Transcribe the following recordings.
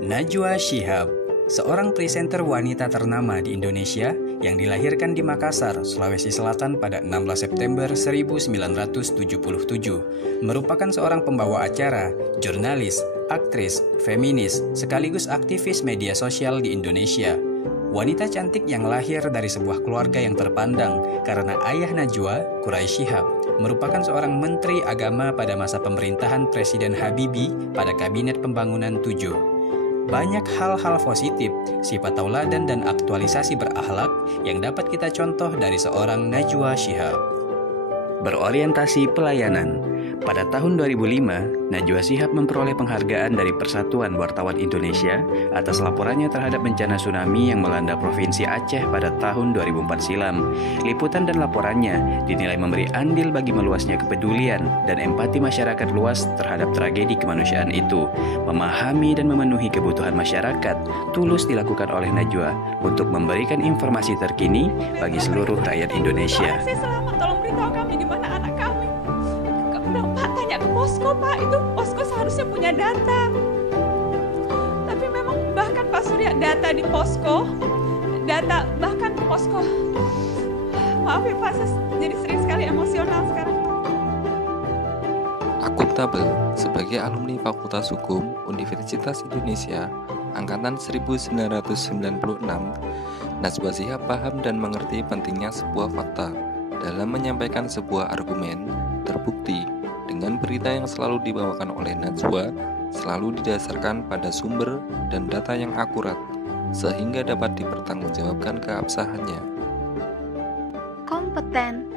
Najwa Shihab, seorang presenter wanita ternama di Indonesia yang dilahirkan di Makassar, Sulawesi Selatan pada 16 September 1977, merupakan seorang pembawa acara, jurnalis, aktris, feminis, sekaligus aktivis media sosial di Indonesia. Wanita cantik yang lahir dari sebuah keluarga yang terpandang karena ayah Najwa, Quraisy Shihab, merupakan seorang menteri agama pada masa pemerintahan Presiden Habibie pada Kabinet Pembangunan 7. Banyak hal-hal positif, sifat tauladan dan aktualisasi berakhlak yang dapat kita contoh dari seorang Najwa Shihab. Berorientasi pelayanan. Pada tahun 2005, Najwa Shihab memperoleh penghargaan dari Persatuan Wartawan Indonesia atas laporannya terhadap bencana tsunami yang melanda Provinsi Aceh pada tahun 2004 silam. Liputan dan laporannya dinilai memberi andil bagi meluasnya kepedulian dan empati masyarakat luas terhadap tragedi kemanusiaan itu. Memahami dan memenuhi kebutuhan masyarakat tulus dilakukan oleh Najwa untuk memberikan informasi terkini bagi seluruh rakyat Indonesia. Tolong beritahu kami di mana anak kami. Pak, tanya ke posko, Pak. Itu posko seharusnya punya data. Tapi memang bahkan Pak Surya, data di posko, bahkan posko. Maaf ya Pak, saya jadi sering sekali emosional sekarang. Akuntabel sebagai alumni Fakultas Hukum Universitas Indonesia Angkatan 1996, Najwa Shihab paham dan mengerti pentingnya sebuah fakta dalam menyampaikan sebuah argumen. Terbukti dengan berita yang selalu dibawakan oleh Najwa selalu didasarkan pada sumber dan data yang akurat, sehingga dapat dipertanggungjawabkan keabsahannya. Kompeten.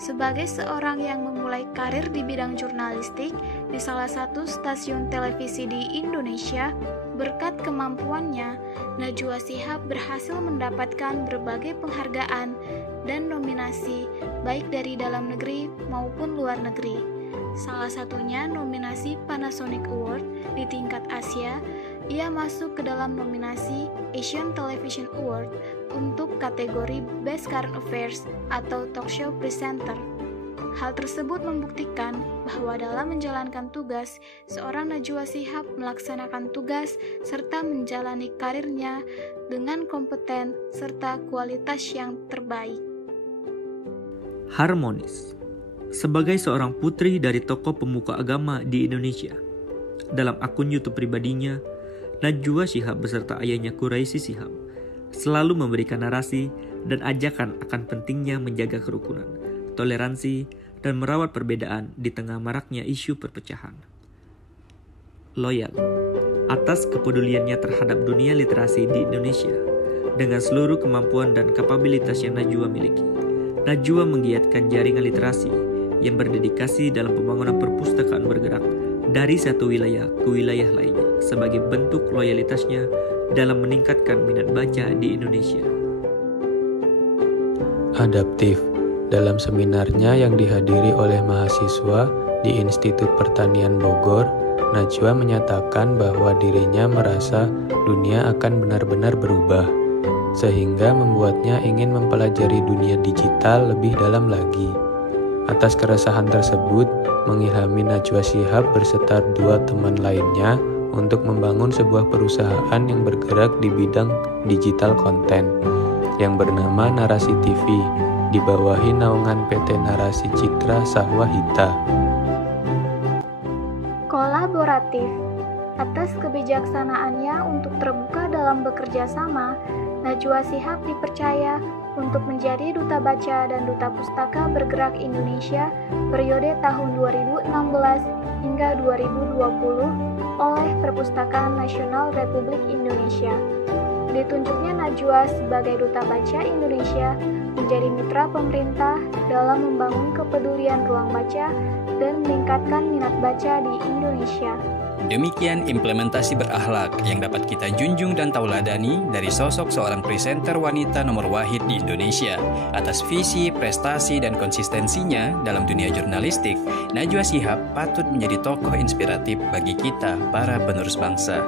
Sebagai seorang yang memulai karir di bidang jurnalistik di salah satu stasiun televisi di Indonesia, berkat kemampuannya, Najwa Shihab berhasil mendapatkan berbagai penghargaan dan nominasi baik dari dalam negeri maupun luar negeri. Salah satunya nominasi Panasonic Award di tingkat Asia. Ia masuk ke dalam nominasi Asian Television Award untuk kategori Best Current Affairs atau Talk Show Presenter. Hal tersebut membuktikan bahwa dalam menjalankan tugas, seorang Najwa Shihab melaksanakan tugas serta menjalani karirnya dengan kompeten serta kualitas yang terbaik. Harmonis. Sebagai seorang putri dari tokoh pemuka agama di Indonesia, dalam akun YouTube pribadinya, Najwa Shihab beserta ayahnya Quraisy Shihab selalu memberikan narasi dan ajakan akan pentingnya menjaga kerukunan, toleransi, dan merawat perbedaan di tengah maraknya isu perpecahan. Loyal. Atas kepeduliannya terhadap dunia literasi di Indonesia, dengan seluruh kemampuan dan kapabilitas yang Najwa miliki, Najwa menggiatkan jaringan literasi yang berdedikasi dalam pembangunan perpustakaan bergerak dari satu wilayah ke wilayah lainnya sebagai bentuk loyalitasnya dalam meningkatkan minat baca di Indonesia. Adaptif. Dalam seminarnya yang dihadiri oleh mahasiswa di Institut Pertanian Bogor, Najwa menyatakan bahwa dirinya merasa dunia akan benar-benar berubah, sehingga membuatnya ingin mempelajari dunia digital lebih dalam lagi. Atas keresahan tersebut, mengilhami Najwa Shihab beserta dua teman lainnya untuk membangun sebuah perusahaan yang bergerak di bidang digital konten yang bernama Narasi TV, dibawahi naungan PT Narasi Citra Sahwahita. Kolaboratif. Atas kebijaksanaannya untuk terbuka dalam bekerja sama, Najwa Shihab dipercaya untuk menjadi Duta Baca dan Duta Pustaka Bergerak Indonesia periode tahun 2016 hingga 2020 oleh Perpustakaan Nasional Republik Indonesia. Ditunjuknya Najwa sebagai Duta Baca Indonesia menjadi mitra pemerintah dalam membangun kepedulian ruang baca dan meningkatkan minat baca di Indonesia. Demikian implementasi berakhlak yang dapat kita junjung dan tauladani dari sosok seorang presenter wanita nomor wahid di Indonesia. Atas visi, prestasi, dan konsistensinya dalam dunia jurnalistik, Najwa Shihab patut menjadi tokoh inspiratif bagi kita, para penerus bangsa.